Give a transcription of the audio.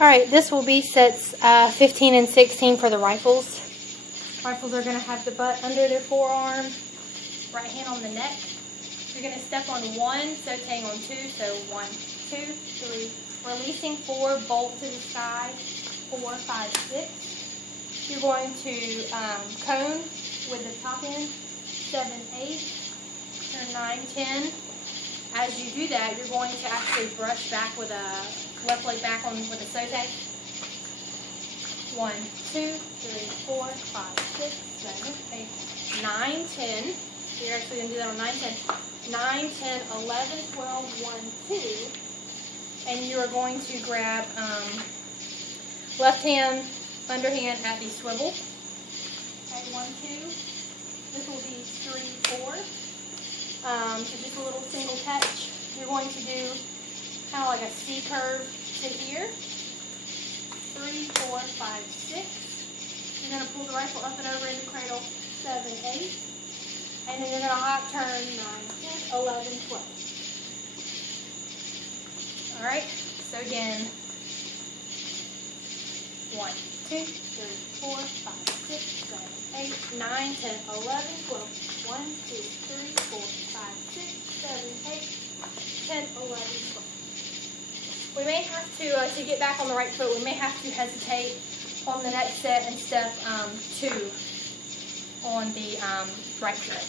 Alright, this will be sets 15 and 16 for the rifles. Rifles are going to have the butt under their forearm, right hand on the neck. You're going to step on 1, sauteing on 2, so 1, 2, 3, releasing 4, bolt to the side, 4, 5, 6. You're going to cone with the top end, 7, 8, turn 9, 10. As you do that, you're going to actually brush back with a left leg back on with a saute. 1, 2, 3, 4, 5, 6, 7, 8, 9, 10. So you're actually going to do that on 9, 10. 9, 10, 11, 12, 1, 2. And you are going to grab left hand, underhand at the swivel. Okay, 1, 2. This will be 3, 4. So just a little single touch. You're going to do kind of like a C curve to here. 3, 4, 5, 6. You're going to pull the rifle up and over into cradle. 7, 8. And then you're going to hop turn 9, 10, 11, 12. Alright, so again, 1, 2, 3, 4, 5, 6, 7, 8, 9, 10, 11, 12. 1, 2, 3, 4, 5, 6, 7, 8, 10, 11, 12. We may have to get back on the right foot, we may have to hesitate on the next set and step 2 on the right foot.